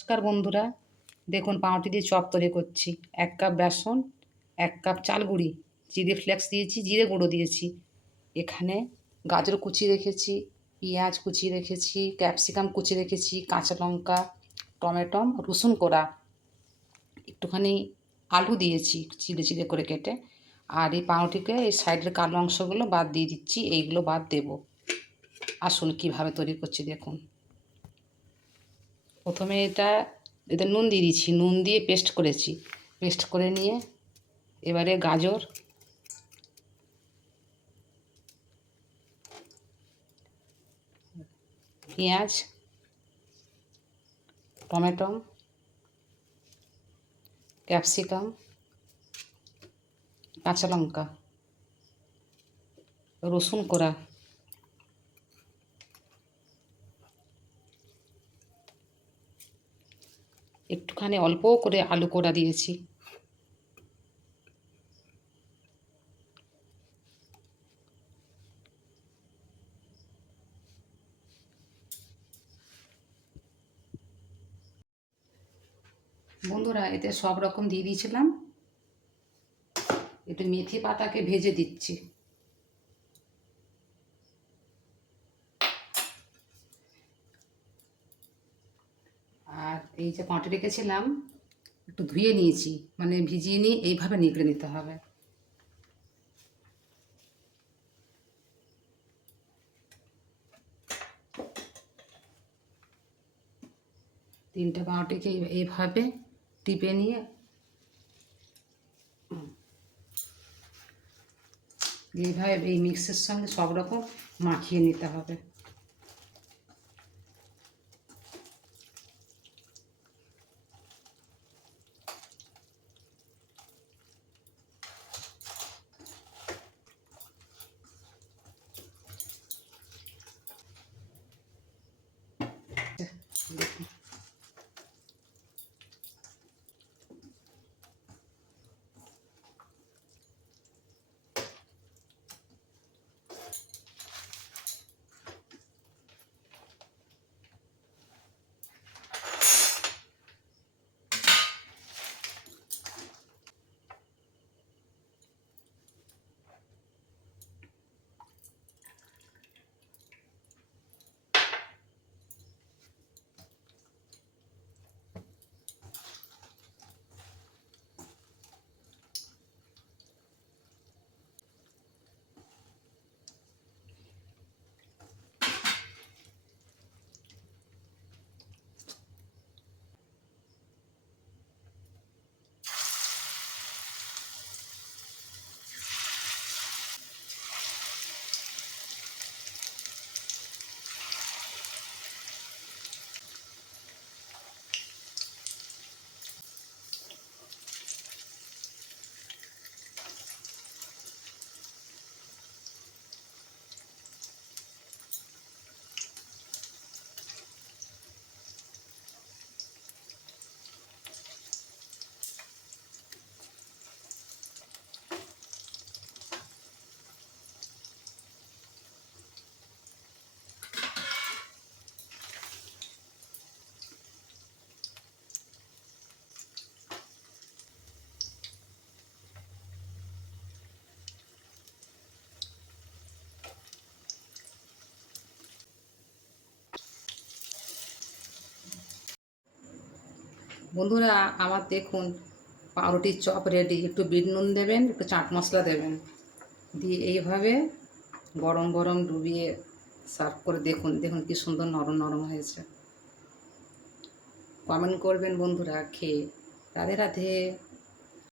নমস্কার বন্ধুরা, দেখুন পাউরুটি দিয়ে চপ তৈরি করছি। 1 কাপ বেসন, 1 কাপ চাল গুঁড়ি, জিরে ফ্লেক্স দিয়েছি, জিরে গুঁড়ো দিয়েছি। এখানে গাজর কুচি রেখেছি, পেঁয়াজ কুচি রেখেছি, ক্যাপসিকাম কুচি রেখেছি, কাঁচা লঙ্কা, টমেটো, রসুন কোড়া, একটুখানি আলু দিয়েছি চিড়ে চিড়ে করে কেটে। আর এই পাউরুটিকে এই সাইডের কালো অংশগুলো বাদ দিয়ে দিচ্ছি, এইগুলো বাদ দেব। আসুন কীভাবে তৈরি করছি দেখুন। প্রথমে এতে নুন দিয়ে দিচ্ছি, নুন দিয়ে পেস্ট করেছি। পেস্ট করে নিয়ে এবারে গাজর, পেঁয়াজ, টমেটো, ক্যাপসিকাম, কাঁচা লঙ্কা, রসুন কোড়া, একটুখানি অল্প করে আলু কোড়া দিয়েছি। বন্ধুরা, এতে সব রকম দিয়ে দিয়েছিলাম। এতে মেথি পাতাকে ভেজে দিচ্ছি। আর এই যে পাউরুটি রেখেছিলাম একটু ধুয়ে নিয়েছি, মানে ভিজিয়ে নিয়ে এইভাবে নিগড়ে নিতে হবে। তিনটে পাউরুটিকে এইভাবে টিপে নিয়ে এইভাবে এই মিক্সের সঙ্গে সব রকম মাখিয়ে নিতে হবে। দেখুন, বন্ধুরা আমার দেখুন পাউরুটির চপ রেডি। একটু বিট নুন দেবেন, একটু চাট মশলা দেবেন, দিয়ে এইভাবে গরম গরম ডুবিয়ে সার্ভ করে দেখুন। দেখুন কি সুন্দর নরম নরম হয়েছে। কমেন্ট করবেন বন্ধুরা খেয়ে। রাধে রাধে।